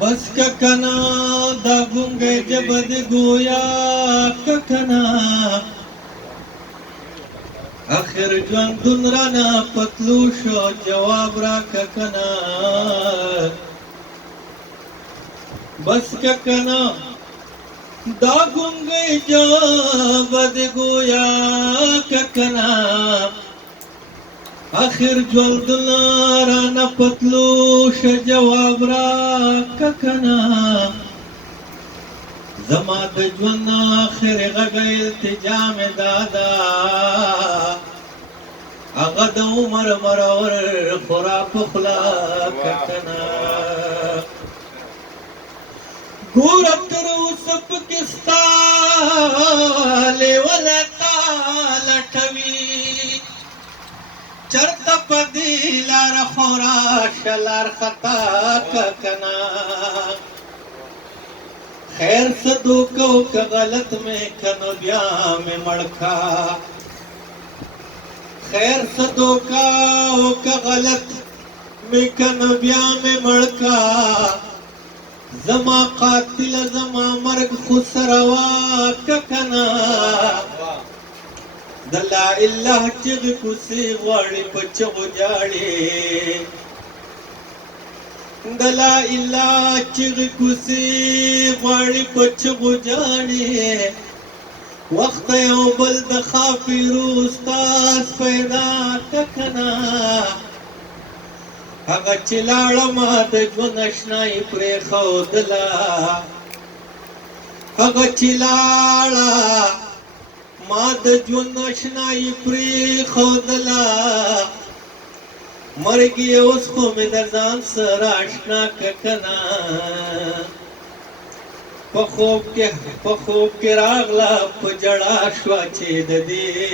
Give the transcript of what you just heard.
बस ककना दा गुंगे जबद गोया ककना आखिर ژوندون رانا پتلو شو جواب را ککنا بس ککنا دا گنگے جبد گویا ککنا آخر ژوندون رانا پتلو شو جواب را ککنا زما د ژوند آخر غږ التجا مې دادا هغه د عمر مرور خورا پخلا ککنا ګوره تر اوسه پکې ستا لیوله تا لټوي چرته په دې لاره خورا شلار خطا ککنا خیر صدوقو کا غلط میں کن بیا میں مڑکا خیر صدوقو کا غلط میں کن بیا میں مڑکا زما قاتل زما مرگ خسروا ککنا دلا اللہ چگ کسی غاڑی پچگو جاڑی دلا الا چغ کوسی غاړي پچغو جاړي وخت یو بل د خافیرو استاد پیدا ککنا هغه چې لاړه ما د ژوند اشنای پرې ښودله هغه چې لاړه ما د ژوند اشنای پرې ښودله مرګي اوس خو مې د ځان سره اشنا ککنا په خوب کې راغله په جړا شوه چې د دې